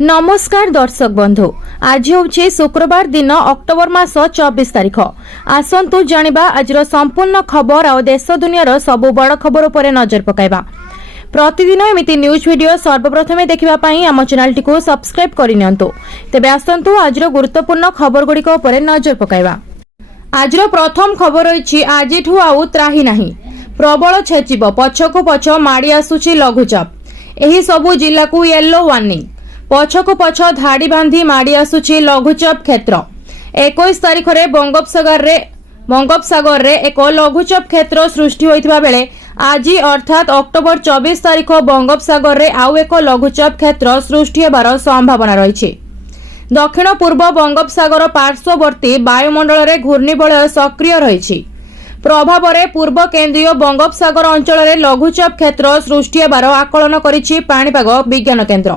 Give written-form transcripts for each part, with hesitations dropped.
नमस्कार दर्शक बंधु, आज हूँ शुक्रवार दिन अक्टोबर मास 24 तारिख। आसतु जानिबा आजर संपूर्ण खबर आ देश दुनियार सबु बड़ खबर उपर नजर पकाइबा। प्रतिदिन एमिति न्यूज वीडियो सर्वप्रथमे देखिबा पई आम चैनल टिको सब्सक्राइब करिनियंतु। तेबे आसतु आजर गुरुत्वपूर्ण खबर गुड़िक उपर नजर पकाइबा। आजर प्रथम खबर होइछि आजिठु आउ त्राही नाही, प्रबल छेचिब, पछकु पछ माड़ी आसुछि लघुचाप। एही सबु जिल्ला को येलो वार्निंग, पछकु पछ धाड़ी बांधी माड़ी आसुछि लघुचाप क्षेत्र। 21 तारिख रे बंगोपसागर रे एक लघुचाप क्षेत्र सृष्टि होइतिबा बेले आज अर्थात अक्टोबर 24 तारिख बंगोपसागर रे आउ एक लघुचाप क्षेत्र सृष्टि हेबार संभावना रहिछि। दक्षिण पूर्व बंगोपसागर पार्श्ववर्ती वायुमंडल रे घूर्णिबलय सक्रिय रहिछि। प्रभाव रे पूर्व केंद्रीय बंगोपसागर अंचल रे लघुचाप क्षेत्र सृष्टि हेबार आकलन करिछि पाणीपाग विज्ञान केन्द्र।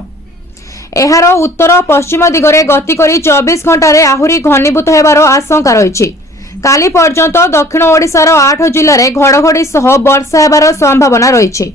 एहार उत्तर पश्चिम दिगरे गति करी 24 घंटा रे आहुरी घनीभूत हेबार आशंका रहिछि। काली पर्यंत दक्षिण ओडिशार 8 जिल्ला रे घड़घड़ी सह वर्षा हेबार संभावना रहिछि।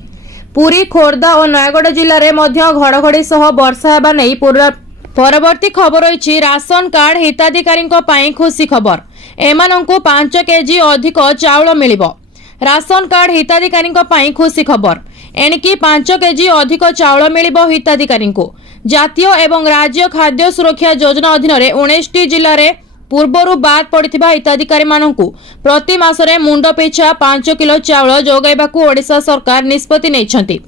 पुरी, खोर्धा और नयगढ़ जिल्ला रे मध्य घड़घड़ी सह वर्षा हेबा नै परवर्ती खबर रहिछि राशन कार्ड हिताधिकारींको पई खुशी खबर। एमानंकु 5 केजी अधिक चाउल मिलिबो। राशन कार्ड हिताधिकारींको पई खुशी खबर। एणिकी 5 केजी अधिक चाउल मिलिबो हिताधिकारींको। जातीय एवं राज्य खाद्य सुरक्षा योजना अधीन 19 जिल्ला रे पूर्वरु बाद पड़िथिबा हिताधिकारी मानंकु प्रति मासरे मुंड पिछा 5 किलो चाउल जोगाइबाकू ओडिशा सरकार निष्पत्ति नेइछंती।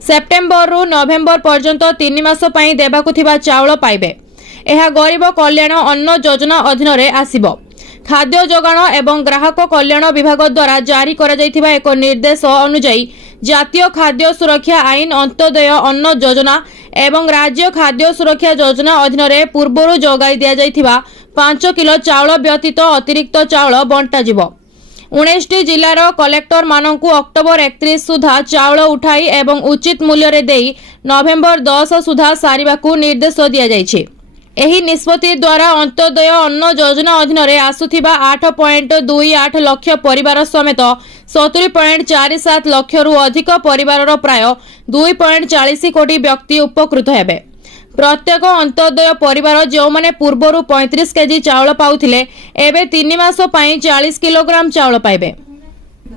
सेप्टेम्बर रु नवेम्बर पर्यंत 3 मास पई देबाकू थिबा चाउल पाइबे। एहा गरीब कल्याण अन्न योजना अधीन रे आसीबो। खाद्य जोगाण एवं ग्राहक कल्याण विभाग द्वारा जारी करा जायथिबा एक निर्देश अनुसार जातीय खाद्य सुरक्षा आईन अंत्योदय अन्न योजना एवं राज्य खाद्य सुरक्षा योजना अधीन रे पूर्वरु जोगाई दिया जायथिबा 5 किलो चाउल व्यतीत अतिरिक्त चाउल बंटा जिवो। 19 जिल्लार कलेक्टर मानंकु अक्टोबर 31 सुधा चाउल उठाई एवं उचित मूल्य रे देई नवेम्बर 10 सुधा सारिबाकू निर्देश दिया जायछि। एही निष्पत्ति द्वारा अंत्योदय अन्न योजना अधीन रे आसुथिबा 8.28 लाख परिवार समेत 70.47 लाख रु अधिक परिवारर प्राय 2.40 कोटी व्यक्ति उपकृत हेबे। प्रत्येक अंत्योदय परिवार जो माने पूर्वरु 35 केजी चाउल पाउथिले एबे 3 मास पई 40 किलोग्राम चाउल पाइबे।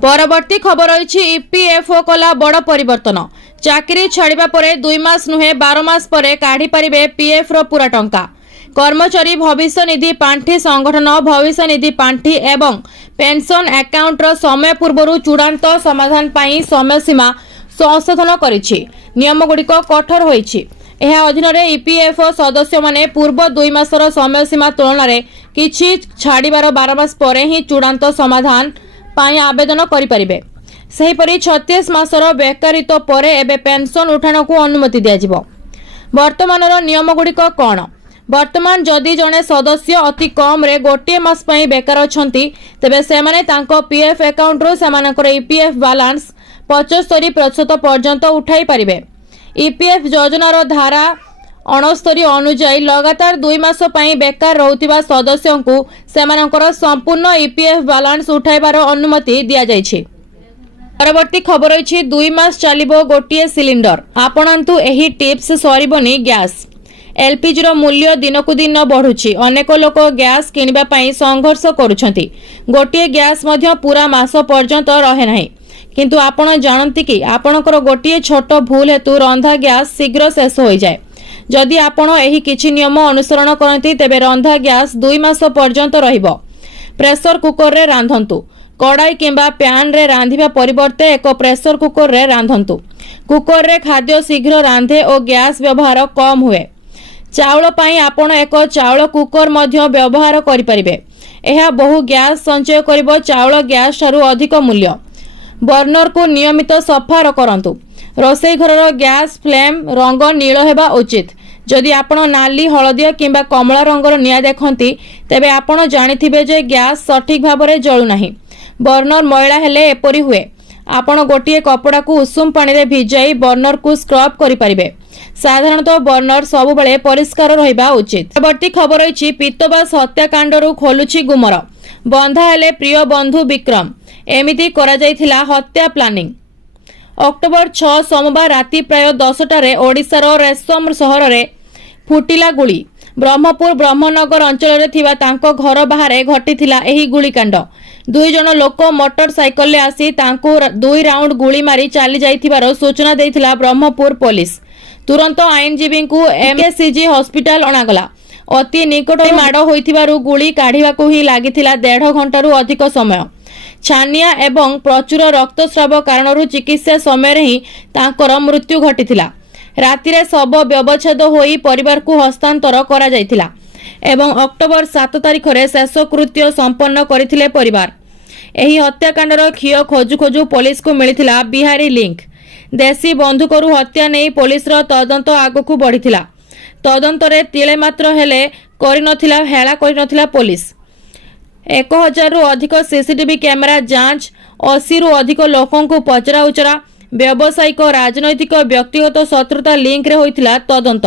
परवर्ती खबर रहिछि ईपीएफओ कला बड़ परिवर्तन। चाकरी छाड़िबा परे 2 मास नुहे 12 मास परे काढी परिबे पीएफ रो पूरा टंका। कर्मचारी भविष्य निधि पांठी संगठन भविष्य निधि पांठी एवं पेंशन अकाउंट रो समय पूर्वरु चूड़ांत समाधान पाई समय सीमा संशोधन करिछि। नियम गुड़िक कठोर होइछि। एहा अधीन रे ईपीएफओ सदस्य माने पूर्व 2 मासर समय सीमा तुलना रे किछि छाड़िबार 12 मास परे ही चूड़ांत समाधान पाई आवेदन करि परिबे। सेहीपरि 36 मासर बेकारित्व परे एबे पेंशन उठाण को अनुमति दिया जिवो। वर्तमानर नियम गुड़िक कोन? वर्तमान जदि जने सदस्य अति कम रे गोटे मास पई बेकार अछंती तेबे सेमाने तांको पीएफ अकाउंट रो सेमानकर ईपीएफ बैलेंस 75% पर्यंत उठाई परिबे। ईपीएफ योजनार धारा 69 अनुसार लगातार 2 मास पई बेकार रहउतिबा सदस्यंकु सेमानकर संपूर्ण ईपीएफ बैलेंस उठाइबार अनुमति दिया जायछि। परवर्ती खबर अछि 2 मास चलिबो गोटिए सिलिंडर। आपणंतु एही टिप्स सरिबनी गैस। एलपीजी रो मूल्य दिनकु दिन बढ़ुछि। अनेक लोक गैस किनिबा पई संघर्ष करूछंती। गोटिए गैस मध्य पूरा मास पर्यंत रहे नाही। किंतु आपण जानंती कि आपणकर गोटिए छोट भूल हेतु रंधा गैस शीघ्र शेष होई जाय। जदि आपण एही किछि नियम अनुसरण करंती तेबे रंधा गैस 2 मास पर्यंत रहिबो। प्रेशर कुकर रे रांधंतु। कड़ाई किंबा पैन रे रांधिबा परिवर्ते एक प्रेशर कुकर रे रांधंतु। कुकर रे खाद्य शीघ्र रांधे और गैस व्यवहार कम हुए। चाउल पाई आपण एक चाउल कुकर मध्य व्यवहार करि परिबे। एहा बहु गैस संचय करिबो। चाउल गैस ठारू अधिक मूल्य। बर्नर को नियमित सफा करंतु। रोसई घर गैस फ्लेम रंग नील हेबा उचित। जदि आपण नाली, हलदिया किंबा कमला रंगर निया देखंती तेबे आपण जानिथिबे जे गैस सठिक भाबरे जळु नाही। बर्नर मैला हेले एपरी हुए। आपण गोटिए कपड़ा को उषुम पानी रे भिजाई बर्नर को स्क्रब करि परिबे। साधारणतः बर्नर सबु बेले परिष्कार रहिबा उचित। परवर्ती खबर अछि पीतबास हत्याकांड रु खोलुछि गुमर। बंधा हेले प्रिय बंधु विक्रम। एमिति करा जायथिला हत्या प्लानिंग। अक्टोबर 6 सोमवार राति प्राय 10 टारे ओडिशार रेशम सहर रे फुटिला गुली ब्रह्मपुर ब्रह्मनगर अंचल थिबा तांको घर बाहर घटिथिला एही गुलिकांड। 2 जन लोक मोटरसाइकल आसी तांको 2 राउंड गुली मारी चली जाइथिबार सूचना देइथिला ब्रह्मपुर पुलिस। तुरंत आईनजीवी को एमकेसीजी हॉस्पिटल अणागला। अति निकट माड़ होइथिबारु गुली काढ़िबाकु ही लागिथिला 1.5 घंटारू अधिक समय। छानिया एवं प्रचुर रक्तस्राव कारणरू चिकित्सा समय ही तांकर मृत्यु घटिथिला। रातिरे शव व्यवच्छेद होई परिवार को हस्तांतर करा जाइथिला एवं अक्टोबर 7 तारिख रे शेषकृत्य संपन्न करथिले परिवार। एही हत्याकांडर खिय खोजु खोजु पुलिस को मिलिथिला बिहारी लिंक। देशी बंधुकरू हत्या नहीं पुलिस तदंत आगकू बढ़िथिला। तदंतरे तिले मात्र हेले करिनथिला हेला करिनथिला पुलिस। 1000 रु अधिक सीसीटीवी कैमेरा जांच, 80 रु अधिक लोकों को पचरा उचरा, व्यावसायिक राजनैतिक व्यक्तिगत शत्रुता लिंक रे होइथिला तदंत।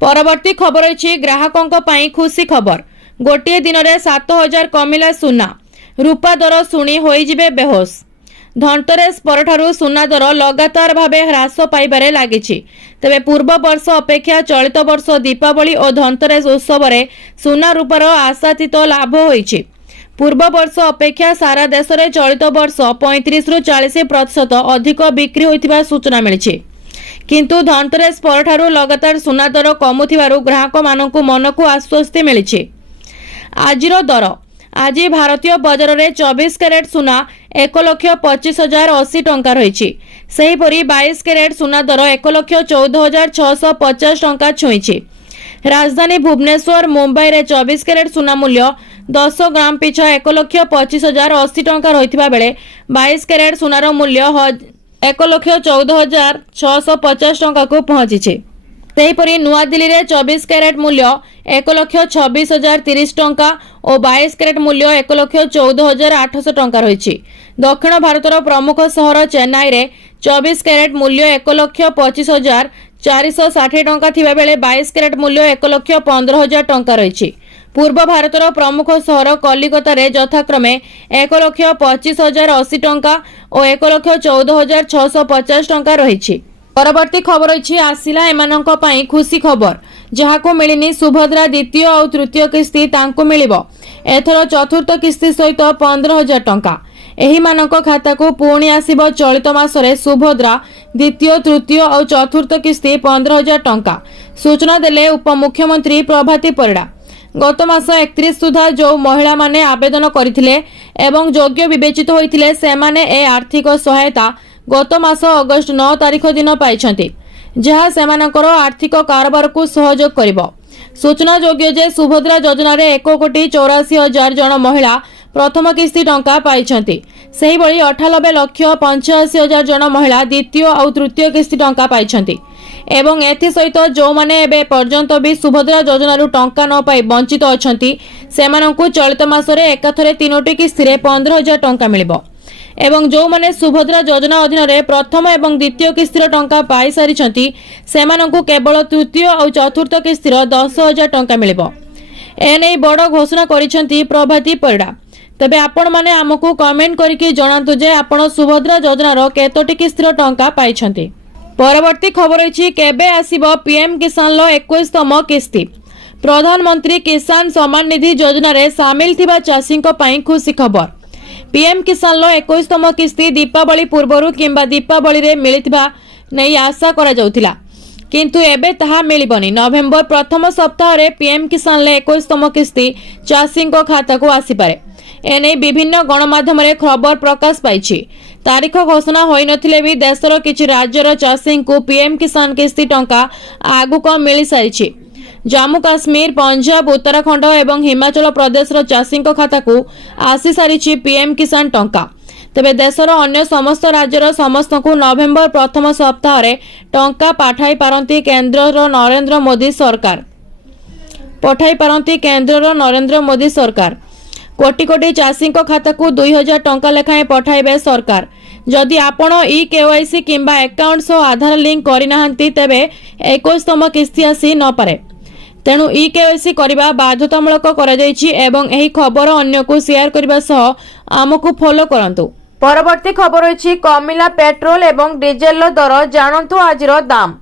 परवर्ती खबर अछि ग्राहकों पई खुशी खबर। गोटे दिन रे 7000 कमिला सुना, रूपा दर सुनी होई जिबे बेहोश। धनतेरस परठारु सुना दर लगातार भावे ह्रास पाइबारे लागिछि। तेबे पूर्व वर्ष अपेक्षा चलित वर्ष दीपावली और धनतेरस उत्सव रे सुना रूपार आशातीत लाभ होइछि। पूर्व वर्ष अपेक्षा सारा देश में चलित वर्ष 35 रु 40% अधिक बिक्री होइथिबा सूचना मिलिछि। किंतु धनतेरस परठारु लगातार सुना दर कमुथिबारु ग्राहक मानकु मनकु आश्वस्ति मिलिछि। आजिर दर आज भारतीय बजार में 24 कैरेट सुना 1,25,080 टंका रही। सेहीपरि 22 कैरेट सुना दर 1,14,650 टंका छुईछि। राजधानी भुवनेश्वर मुंबई रे 24 कैरेट सुना मूल्य 10 ग्राम पिछा 1,25,080 टंका रही बेले 22 कैरेट सुनार मूल्य 1,14,650 टंका को पहुंची। सेहीपरि नुआ दिल्ली रे 24 कैरेट मूल्य 1,26,030 टंका और 22 कैरेट मूल्य 1,14,800 टंका रही। दक्षिण भारतर प्रमुख सहर चेन्नई रे 24 कैरेट मूल्य 1,25,460 टंका थिबा बेले 22 कैरेट मूल्य 1,15,000 टंका रही। पूर्व भारतर प्रमुख सहर कलिकता रे यथाक्रमे 1,25,080 टंका और 1,14,650 टंका रही। परवर्ती खबर अछि आसिला एमानंक पई खुशी खबर। जहाको मिलिनी सुभद्रा द्वितीय और तृतीय किस्ती तांको मिलिबो। एथर चतुर्थ किस्ती सहित 15,000 टंका। एही मानक खाता को पुणी आसीबो चलित मासरे सुभद्रा द्वितीय तृतीय और चतुर्थ किस्ती 15,000 टंका। सूचना देले उपमुख्यमंत्री प्रभाती परिडा। गत मास 31 सुधा जो महिला माने आवेदन करथिले एवं योग्य विवेचित होइथिले सेमाने ए आर्थिक सहायता गत मास अगस्त 9 तारिख दिन पाइछन्ति, जहा सेमानकर आर्थिक कारोबार को सहयोग करिबो। सूचना योग्य जे सुभद्रा योजना रे 1,84,000 जन महिला प्रथम किस्ती टंका पाइछन्ति। सेही बळी 98,85,000 जन महिला द्वितीय और तृतीय किस्ती टंका पाइछन्ति एवं एथि सहित जो माने एबे पर्यंत भी सुभद्रा योजना रु टंका न पाई वंचित अछन्ति सेमानंकु चलित मासरे एकाथरे 3टी किस्ती रे 15,000 टंका मिलिबो एवं जो माने सुभद्रा योजना अधीन रे प्रथम एवं द्वितीय किस्तीर टंका पाई सारिछन्ति सेमानंकु केवल तृतीय और चतुर्थ किस्तीर 10,000 टंका मिलिबो। एने बड़ घोषणा करिछन्ति प्रभाती परिडा। तबे आपण माने हमकु कमेंट करिकि जणांतु जे आपण सुभद्रा योजनार केतोटी किस्तीर टंका पाइछन्ति। परवर्ती खबर अछि केबे आसीबो पीएम किसान लो 21तम किस्ती। प्रधानमंत्री किसान सम्मान निधि योजना रे शामिल थिबा चाषींक पई खुशी खबर। पीएम किसान लो 21तम किस्ती दीपावली पूर्वरु किंबा दीपावली रे मिलिथिबा नै आशा करा जाउथिला, किंतु एबे ताहा मिलिबनी। नवेम्बर प्रथम सप्ताह रे पीएम किसान ले 21तम किस्ती चाषींक खाता को आसी पारे। एने विभिन्न गणमाध्यम रे खबर प्रकाश पाइछि। तारीख घोषणा होई नथिले भी देशर किछि राज्यर चाषींकु पीएम किसान किस्ती टंका आगुक मिलि सारिछि। जम्मू काश्मीर, पंजाब, उत्तराखंड एवं हिमाचल प्रदेश चाषींक खाता को आसी सारिछि पीएम किसान टंका। तेबे देशर अन्य समस्त राज्यर समस्त को नवेम्बर प्रथम सप्ताह रे टंका पठाई पारंती केंद्रर नरेंद्र मोदी सरकार। कोटी कोटी चाषींक खाता को 2,000 टंका लेखाएं पठाइबे सरकार। जदि आपण ई केवाईसी किंबा अकाउंट सो आधार लिंक करिनाहांती तेबे 21तम किस्ती आसी न पारे। तेणु ई केवाईसी करबा बाध्यतामूलक करा जायछि एवं एही खबर अन्य को शेयर करबा सह आमको फॉलो करंतु। परवर्ती खबर अछि कमिला पेट्रोल एवं डीजेल दर जानंतु आजिर दाम।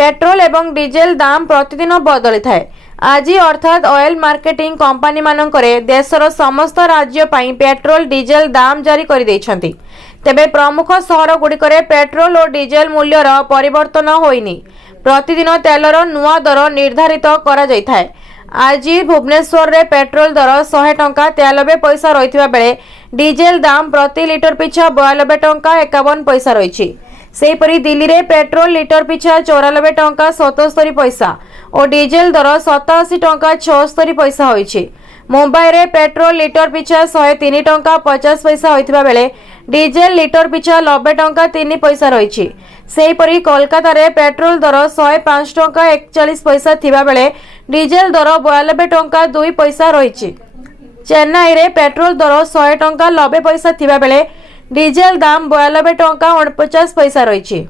पेट्रोल एवं डीजेल दाम प्रतिदिन बदली थाए। आज अर्थात ऑयल मार्केटिंग कंपनी मानकरे देशर समस्त राज्य पाई पेट्रोल डीजेल दाम जारी कर देइछंती। तेबे प्रमुख सहर गुड़िकरे पेट्रोल और डीजेल मूल्यर परिवर्तन होइनी। प्रतिदिन तेलर नुआ दर निर्धारित करा जाय थाए। आज भुवनेश्वर रे पेट्रोल दर 100 टंका 93 पैसा रही बेले डीजेल दाम प्रति लिटर पिछा 92 टंका 51 पैसा रही। सेहीपरि दिल्ली रे पेट्रोल लिटर पिछा 94 टंका 77 पैसा और डीजेल दर 87 टंका 76 पैसा होइछि। मुंबई रे पेट्रोल लिटर पिछा 103 टंका 50 पैसा होइथिबा बेले डीजेल लिटर पिछा 90 टंका 3 पैसा रही। सेहीपरि कोलकाता रे पेट्रोल दर 105 टंका 41 पैसा थिबा बेले डीजेल दर 92 टंका 2 पैसा रही। चेन्नई रे पेट्रोल दर 100 टंका 90 पैसा थिबा बेले डीजेल दाम 92 टंका 49 पैसा रही।